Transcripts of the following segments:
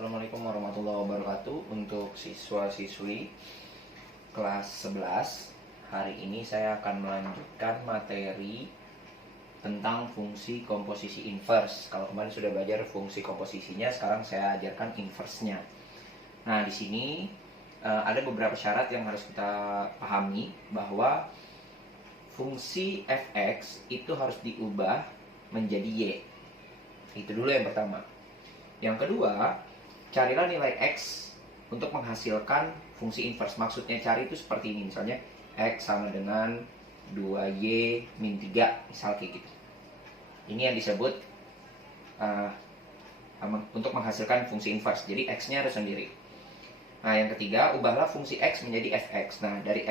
Assalamualaikum warahmatullahi wabarakatuh. Untuk siswa-siswi kelas 11, hari ini saya akan melanjutkan materi tentang fungsi komposisi inverse. Kalau kemarin sudah belajar fungsi komposisinya, sekarang saya ajarkan inverse-nya. Nah, di sini ada beberapa syarat yang harus kita pahami, bahwa fungsi fx itu harus diubah menjadi y. Itu dulu yang pertama. Yang kedua, carilah nilai x untuk menghasilkan fungsi inverse. Maksudnya cari itu seperti ini, misalnya x sama dengan 2y min 3, misal kayak gitu. Ini yang disebut untuk menghasilkan fungsi inverse. Jadi x-nya harus sendiri. Nah, yang ketiga, ubahlah fungsi x menjadi fx. Nah, dari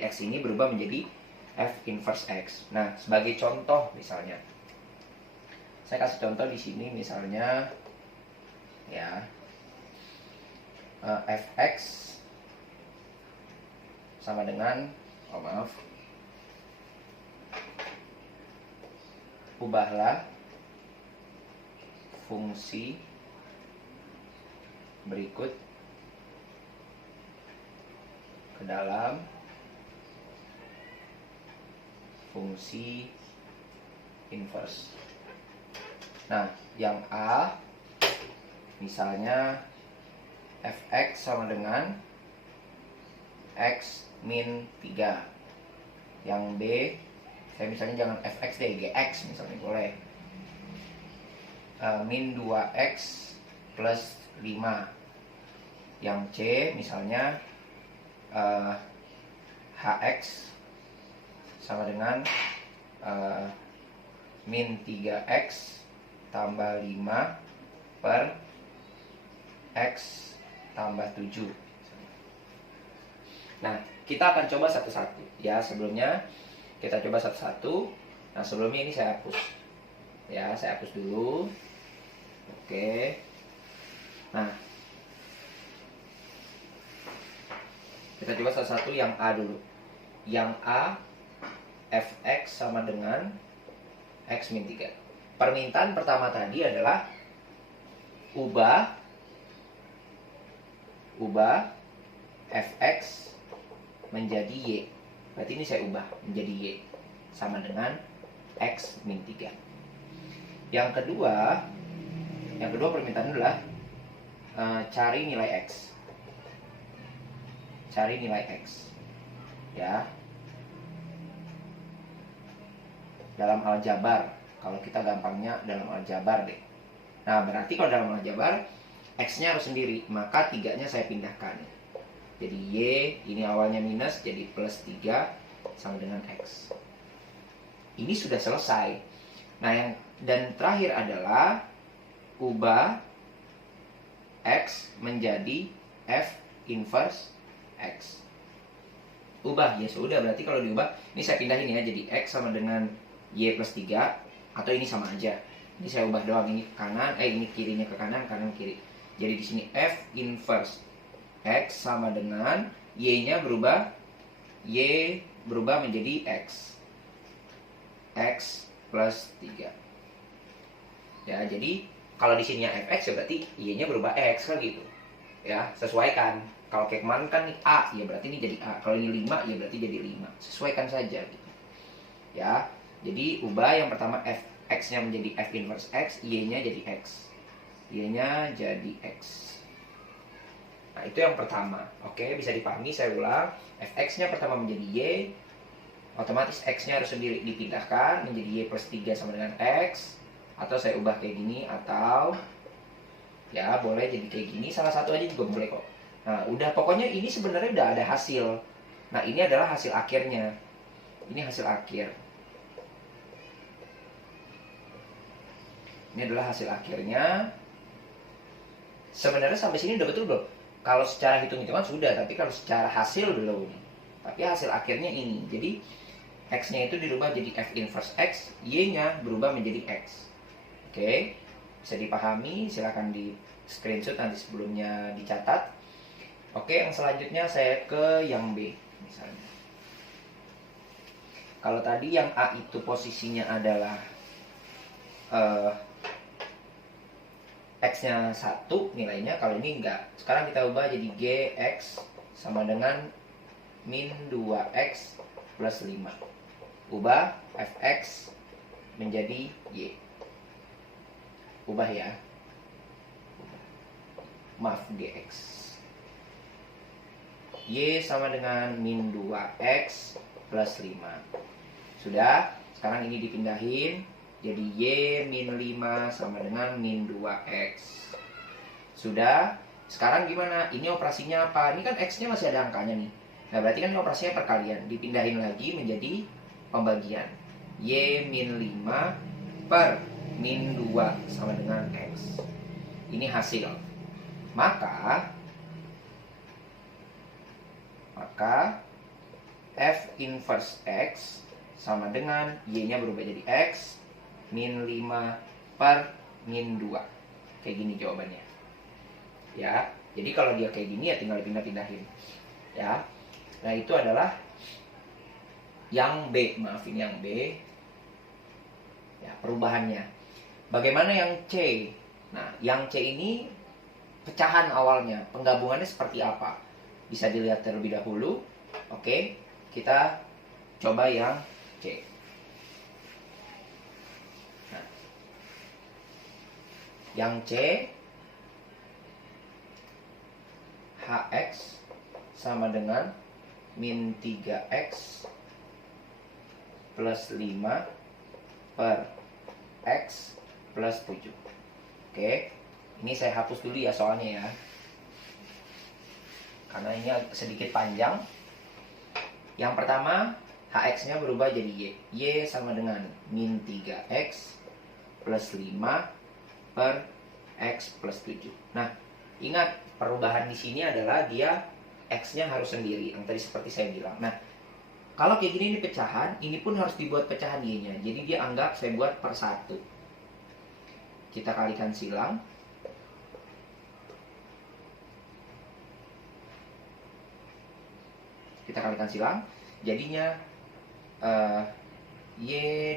x ini berubah menjadi f inverse x. Nah, sebagai contoh misalnya, saya kasih contoh di sini misalnya ya, fx sama dengan ubahlah fungsi berikut ke dalam fungsi inverse. Nah, yang A misalnya fx sama dengan x min 3. Yang B, saya misalnya jangan fx deh, gx misalnya boleh. Min 2x plus 5. Yang C misalnya hx sama dengan min 3x tambah 5 per x tambah 7. Nah, kita akan coba satu-satu ya. Sebelumnya kita coba satu-satu. Nah, sebelumnya ini saya hapus ya, saya hapus dulu. Oke. Nah, kita coba satu-satu. Yang A dulu. Yang A, fx sama dengan x min 3. Permintaan pertama tadi adalah ubah fx menjadi y. Berarti ini saya ubah menjadi y sama dengan x min 3. Yang kedua permintaan adalah cari nilai x. Cari nilai x ya, dalam aljabar. Kalau kita gampangnya dalam aljabar deh. Nah, berarti kalau dalam aljabar x-nya harus sendiri, maka 3-nya saya pindahkan. Jadi y, ini awalnya minus, jadi plus 3 sama dengan x. Ini sudah selesai. Nah, dan terakhir adalah ubah x menjadi f inverse x. Ubah, ya sudah, berarti kalau diubah, ini saya pindahin ya, jadi x sama dengan y plus 3, atau ini sama aja. Ini saya ubah doang, ini kanan, ini kirinya ke kanan, kanan kiri. Jadi di sini f inverse x sama dengan y-nya berubah menjadi x plus 3. Ya, jadi kalau di sini fx ya berarti y-nya berubah x kan gitu. Ya, sesuaikan. Kalau kayak kemarin kan ini a, ya berarti ini jadi a. Kalau ini 5 ya berarti jadi 5. Sesuaikan saja gitu. Ya. Jadi ubah yang pertama fx-nya menjadi f inverse x, y-nya jadi x. Y-nya jadi x. Nah, itu yang pertama. Oke, bisa dipahami, saya ulang. Fx-nya pertama menjadi y, otomatis x-nya harus sendiri dipindahkan menjadi y plus 3 sama dengan x. Atau saya ubah kayak gini, atau ya boleh jadi kayak gini, salah satu aja juga boleh kok. Nah, udah, pokoknya ini sebenarnya udah ada hasil. Nah, ini adalah hasil akhirnya. Ini hasil akhir. Ini adalah hasil akhirnya. Sebenarnya sampai sini udah betul belum? Kalau secara hitung-hitungan sudah, tapi kalau secara hasil belum. Tapi hasil akhirnya ini. Jadi x-nya itu dirubah jadi f inverse x, y-nya berubah menjadi x. Oke, bisa dipahami, silakan di screenshot nanti sebelumnya dicatat. Oke, yang selanjutnya saya ke yang B misalnya. Kalau tadi yang A itu posisinya adalah X-nya 1 nilainya, kalau ini enggak. Sekarang kita ubah jadi GX sama dengan min 2X plus 5. Ubah Fx menjadi Y. Ubah ya. Maaf, GX. Y sama dengan min 2X plus 5. Sudah, sekarang ini dipindahin. Jadi Y min 5 sama dengan min 2X. Sudah, sekarang gimana? Ini operasinya apa? Ini kan X-nya masih ada angkanya nih. Nah, berarti kan ini operasinya perkalian. Dipindahin lagi menjadi pembagian. Y min 5 per min 2 sama dengan X. Ini hasil. Maka F inverse X sama dengan Y-nya berubah jadi X min 5 per min 2. Kayak gini jawabannya. Ya, jadi kalau dia kayak gini ya tinggal dipindah-pindahin. Ya. Nah, itu adalah yang B, maafin yang B. Ya, perubahannya. Bagaimana yang C? Nah, yang C ini pecahan awalnya, penggabungannya seperti apa? Bisa dilihat terlebih dahulu. Oke, kita coba yang C. Nah, yang C, Hx sama dengan min 3X plus 5 per X plus 7. Oke, ini saya hapus dulu ya soalnya ya, karena ini sedikit panjang. Yang pertama, Hx-nya berubah jadi Y. Y sama dengan min 3X plus 5 per X plus 7. Nah, ingat perubahan di sini adalah dia X-nya harus sendiri, yang tadi seperti saya bilang. Nah, kalau kayak gini ini pecahan, ini pun harus dibuat pecahan Y-nya. Jadi dia anggap saya buat per 1. Kita kalikan silang. Kita kalikan silang. Jadinya Y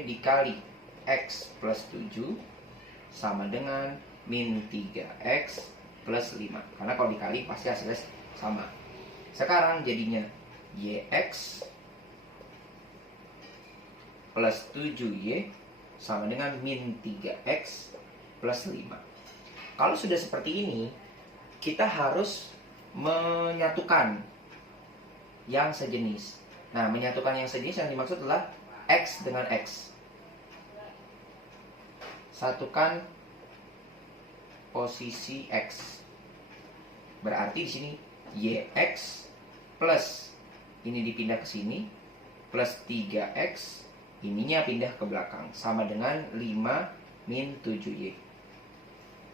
dikali X plus 7 sama dengan min 3X plus 5. Karena kalau dikali pasti hasilnya sama. Sekarang jadinya YX plus 7Y sama dengan min 3X plus 5. Kalau sudah seperti ini, kita harus menyatukan yang sejenis. Nah, menyatukan yang sejenis yang dimaksud adalah X dengan X. Satukan posisi X. Berarti di sini YX plus ini dipindah ke sini plus 3X, ininya pindah ke belakang sama dengan 5 min 7Y.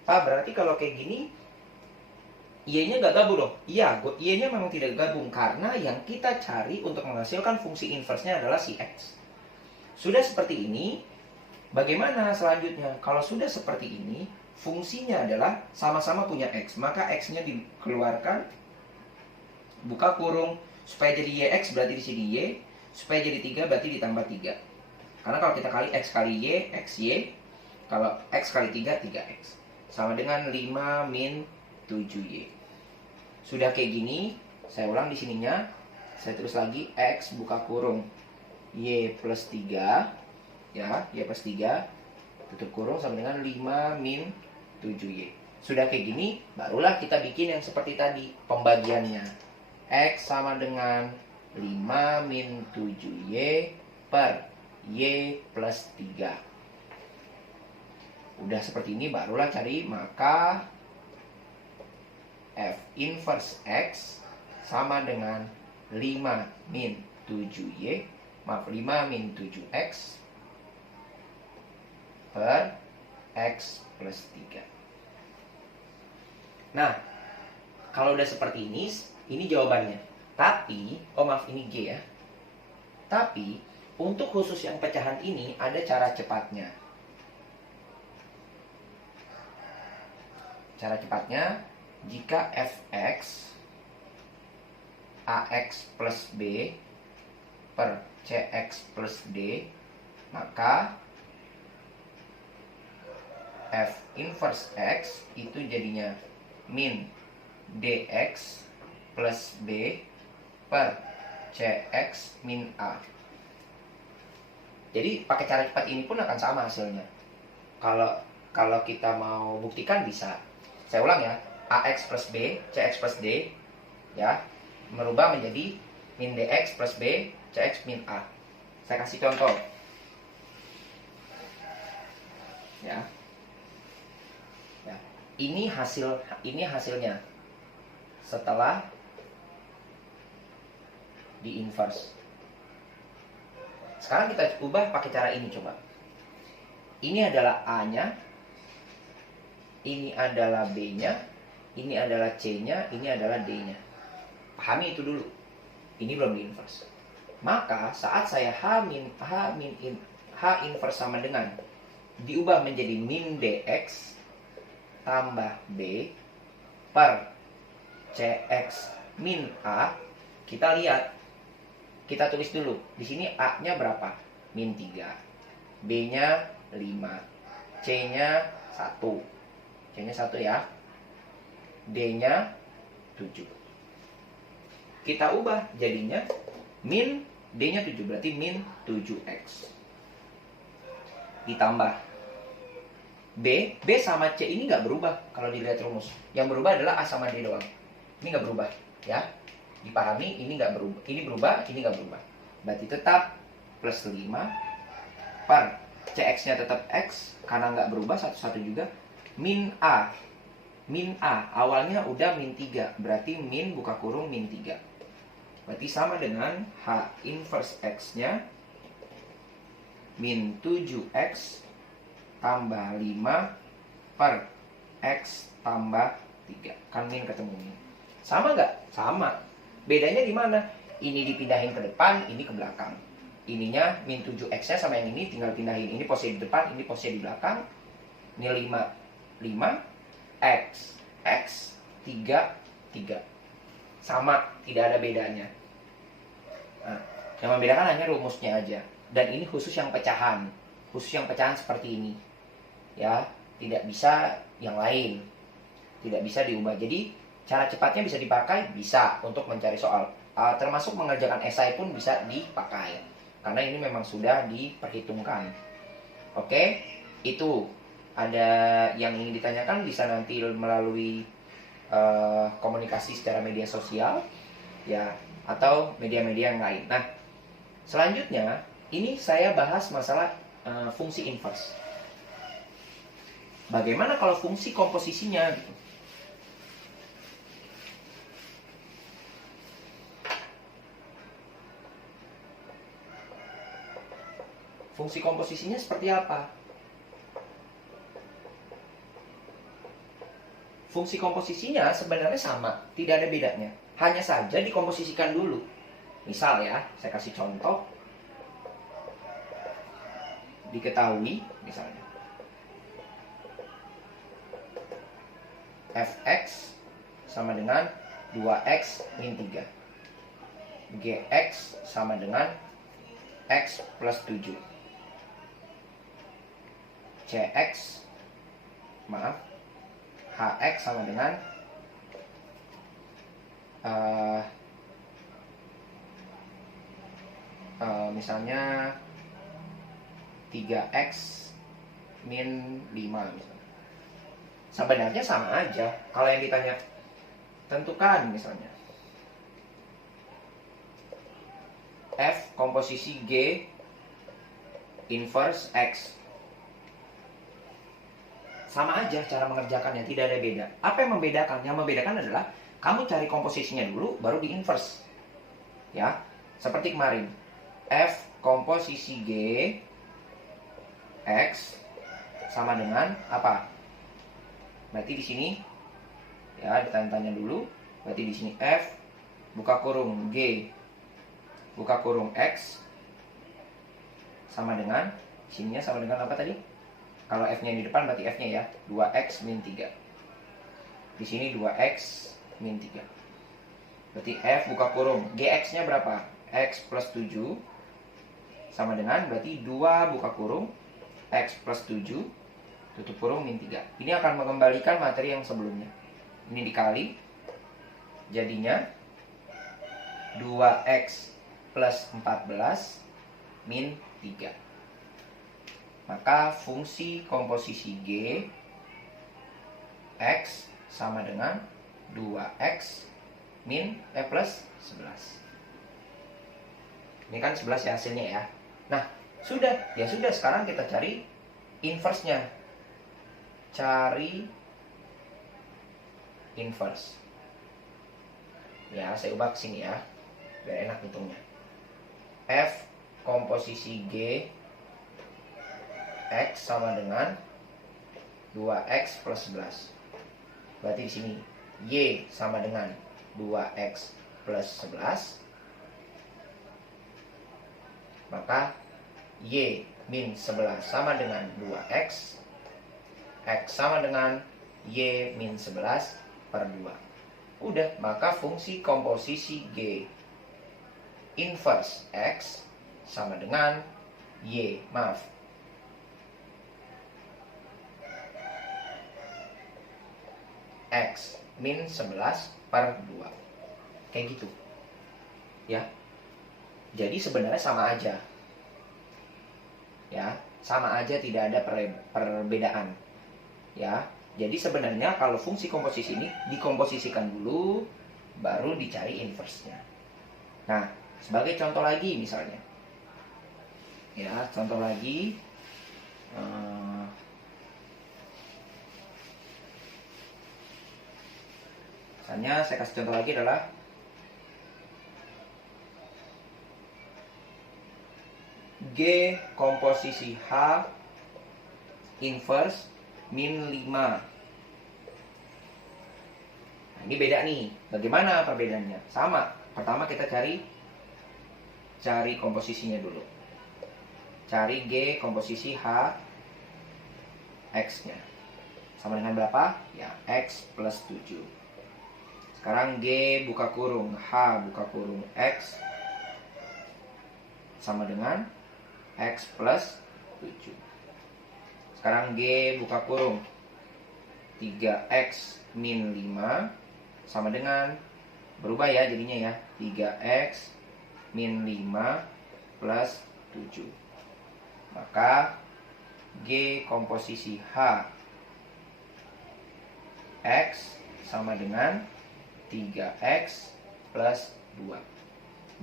Pak, berarti kalau kayak gini Y-nya nggak gabung dong? Iya, Y-nya memang tidak gabung karena yang kita cari untuk menghasilkan fungsi inverse-nya adalah si X. Sudah seperti ini, bagaimana selanjutnya? Kalau sudah seperti ini, fungsinya adalah sama-sama punya X, maka X-nya dikeluarkan, buka kurung, supaya jadi YX berarti di sini Y, supaya jadi 3 berarti ditambah 3. Karena kalau kita kali X kali Y, XY, kalau X kali 3, 3X. Sama dengan 5 min 7Y. Sudah kayak gini, saya ulang di sininya, saya terus lagi X buka kurung Y plus 3, ya, Y plus 3, tutup kurung sama dengan 5 min 7Y. Sudah kayak gini, barulah kita bikin yang seperti tadi, pembagiannya. X sama dengan 5 min 7Y per Y plus 3. Udah seperti ini, barulah cari, maka F inverse X sama dengan 5 min 7Y, maaf 5 min 7X per X plus 3. Nah, kalau udah seperti ini jawabannya. Tapi, oh maaf ini G ya. Tapi, untuk khusus yang pecahan ini ada cara cepatnya. Cara cepatnya, jika Fx Ax plus B per Cx plus D, maka F inverse X itu jadinya min DX plus B per CX min A. Jadi pakai cara cepat ini pun akan sama hasilnya. Kalau kita mau buktikan bisa. Saya ulang ya, AX plus B, CX plus D, ya, merubah menjadi min DX plus B, CX min A. Saya kasih contoh. Ya. Ya. Ini hasilnya setelah di inverse. Sekarang kita ubah pakai cara ini coba. Ini adalah A-nya, ini adalah B-nya, ini adalah C-nya, ini adalah D-nya. Pahami itu dulu. Ini belum di inverse. Maka saat saya H inverse sama dengan diubah menjadi min DX tambah B per CX min A, kita lihat. Kita tulis dulu. Di sini A-nya berapa? Min 3. B-nya 5. C-nya 1. C-nya 1 ya. D-nya 7. Kita ubah jadinya min D-nya 7. Berarti min 7X. Ditambah B sama C ini nggak berubah kalau dilihat rumus. Yang berubah adalah A sama D doang. Ini nggak berubah ya. Dipahami, ini nggak berubah, ini berubah, ini nggak berubah. Berarti tetap plus 5 per CX-nya tetap X karena nggak berubah satu-satu juga. Min A awalnya udah min 3, berarti min buka kurung min 3. Berarti sama dengan H inverse X-nya min 7X tambah 5 per X tambah 3. Kan min ketemu min. Sama nggak? Sama. Bedanya di mana? Ini dipindahin ke depan, ini ke belakang. Ininya min 7X-nya sama yang ini tinggal pindahin. Ini posisi di depan, ini posisi di belakang. Ini 5 X 3 sama, tidak ada bedanya. Nah, yang membedakan hanya rumusnya aja. Dan ini khusus yang pecahan. Khusus yang pecahan seperti ini. Ya, tidak bisa yang lain. Tidak bisa diubah. Jadi cara cepatnya bisa dipakai, bisa untuk mencari soal. Termasuk mengerjakan esai pun bisa dipakai. Karena ini memang sudah diperhitungkan. Oke, itu ada yang ingin ditanyakan bisa nanti melalui komunikasi secara media sosial, ya, atau media-media yang lain. Nah, selanjutnya ini saya bahas masalah fungsi inverse. Bagaimana kalau fungsi komposisinya? Gitu. Fungsi komposisinya seperti apa? Fungsi komposisinya sebenarnya sama, tidak ada bedanya. Hanya saja dikomposisikan dulu. Misal ya, saya kasih contoh. Diketahui, misalnya. Fx sama dengan 2x min 3. Gx sama dengan x plus 7. Hx sama dengan misalnya 3x min 5 misalnya. Sebenarnya sama aja. Kalau yang ditanya tentukan misalnya F komposisi G inverse X. Sama aja cara mengerjakannya, tidak ada beda. Apa yang membedakan? Yang membedakan adalah kamu cari komposisinya dulu, baru di inverse. Ya, seperti kemarin. F komposisi G X sama dengan apa? Berarti di sini ya ditanya-tanya dulu. Berarti di sini F buka kurung G buka kurung X sama dengan sininya sama dengan apa tadi? Kalau F-nya di depan berarti F-nya ya 2x min 3. Di sini 2x min 3. Berarti F buka kurung GX-nya berapa? X plus 7 sama dengan berarti 2 buka kurung X plus 7 tutup kurung min 3. Ini akan mengembalikan materi yang sebelumnya. Ini dikali, jadinya 2x plus 14 min 3. Maka fungsi komposisi G X sama dengan 2x plus 11. Ini kan 11 ya hasilnya ya. Nah, sudah. Sekarang kita cari inverse-nya. Cari inverse. Ya, saya ubah ke sini ya. Biar enak hitungnya. F komposisi G X sama dengan 2x plus 11. Berarti di sini Y sama dengan 2x plus 11. Maka Y min 11 sama dengan 2x. X sama dengan Y min 11 per 2. Udah, maka fungsi komposisi G inverse X sama dengan X min 11 per 2. Kayak gitu. Ya. Jadi sebenarnya sama aja. Ya, sama aja, tidak ada perbedaan. Ya. Jadi sebenarnya kalau fungsi komposisi ini dikomposisikan dulu baru dicari inverse-nya. Nah, sebagai contoh lagi misalnya. Ya, contoh lagi misalnya saya kasih contoh lagi adalah G komposisi H inverse min 5. Nah, ini beda nih. Bagaimana perbedaannya? Sama. Pertama kita cari komposisinya dulu. Cari G komposisi H X-nya. Sama dengan berapa? Ya, X plus 7. Sekarang G buka kurung, H buka kurung, X sama dengan X plus 7. Sekarang G buka kurung, 3X min 5 sama dengan, berubah ya jadinya ya, 3X min 5 plus 7. Maka G komposisi H X sama dengan 3X plus 2.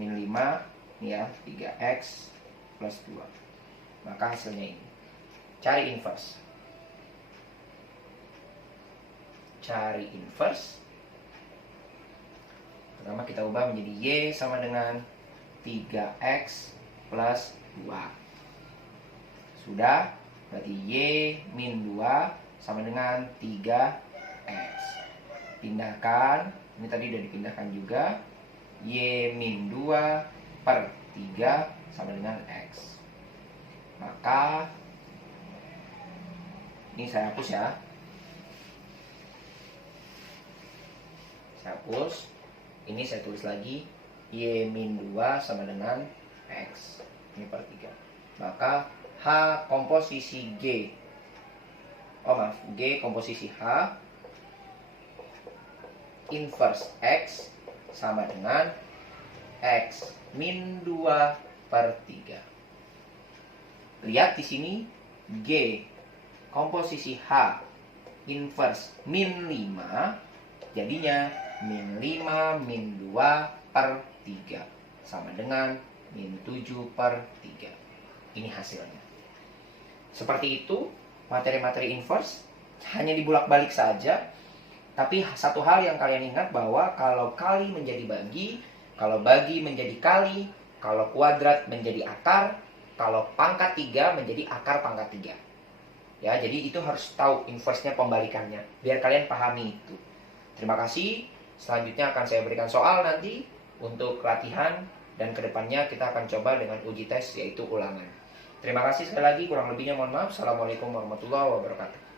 Min 5 ini ya, 3X plus 2. Maka hasilnya ini. Cari inverse. Cari inverse. Pertama kita ubah menjadi Y sama dengan 3X plus 2. Sudah, berarti Y min 2 sama dengan 3X. Pindahkan, ini tadi udah dipindahkan juga. Y min 2 per 3 sama dengan X. Maka ini saya hapus ya. Saya hapus. Ini saya tulis lagi. Y min 2 sama dengan X. Ini per 3. Maka H komposisi G. G komposisi H inverse X sama dengan X min 2 per 3. Lihat di sini G komposisi H inverse min 5, jadinya min 5 min 2 per 3 sama dengan min 7 per 3. Ini hasilnya. Seperti itu materi-materi inverse, hanya dibulak-balik saja. Tapi satu hal yang kalian ingat bahwa kalau kali menjadi bagi, kalau bagi menjadi kali, kalau kuadrat menjadi akar, kalau pangkat 3 menjadi akar pangkat 3. Ya, jadi itu harus tahu inverse-nya, pembalikannya, biar kalian pahami itu. Terima kasih. Selanjutnya akan saya berikan soal nanti untuk latihan, dan kedepannya kita akan coba dengan uji tes, yaitu ulangan. Terima kasih sekali lagi, kurang lebihnya mohon maaf. Assalamualaikum warahmatullahi wabarakatuh.